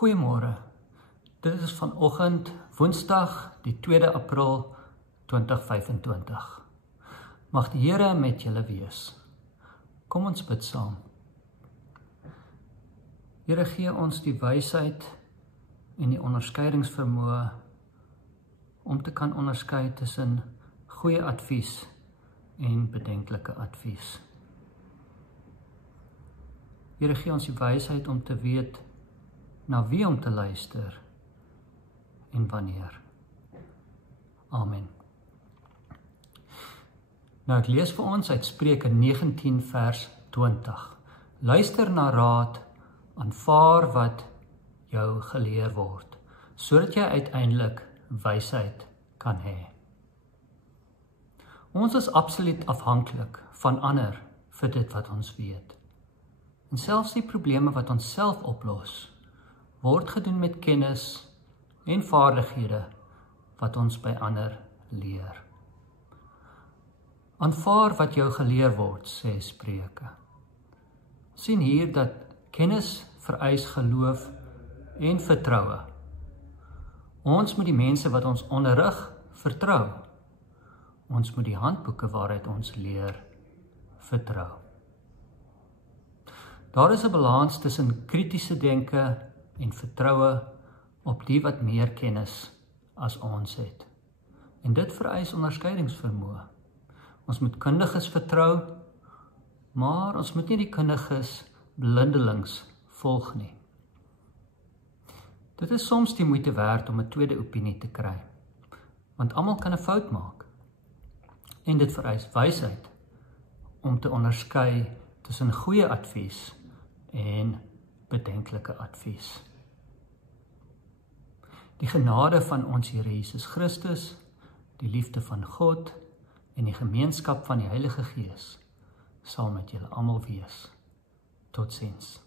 Goeiemôre. Dit is vanoggend Woensdag, die 2 April 2025. Mag die Here met julle wees. Kom ons bid saam. Here, gee ons die wysheid en die onderskeidingsvermoë om te kan onderskei tussen goeie advies en bedenklike advies. Here, gee ons die wysheid om te weet na wie om te luister en wanneer. Amen. Nou ek lees vir ons uit Spreuke 19 vers 20. Luister na raad, aanvaar wat jou geleer word, sodat jy uiteindelik wysheid kan hê. Ons is absoluut afhanklik van ander vir dit wat ons weet. En selfs die probleme wat ons self oplos, word gedoen met kennis en vaardighede wat ons by ander leer. Aanvaar wat jou geleer word, sê Spreuke. Sien hier dat kennis vereis geloof en vertroue. Ons moet die mense wat ons onderrig vertrou. Ons moet die handboeke waaruit ons leer vertrou. Daar is 'n balans tussen kritiese denke en vertroue op die wat meer kennis as ons het. En dit vereis onderskeidingsvermoë. Ons moet kundiges vertrou, maar ons moet nie die kundiges blindelings volg nie. Dit is soms die moeite werd om 'n tweede opinie te kry, want almal kan 'n fout maak. En dit vereis wysheid om te onderskei tussen goeie advies en bedenklike advies. Die genade van ons Here Jesus Christus, die liefde van God en die gemeenskap van die Heilige Gees sal met julle almal wees. Totsiens.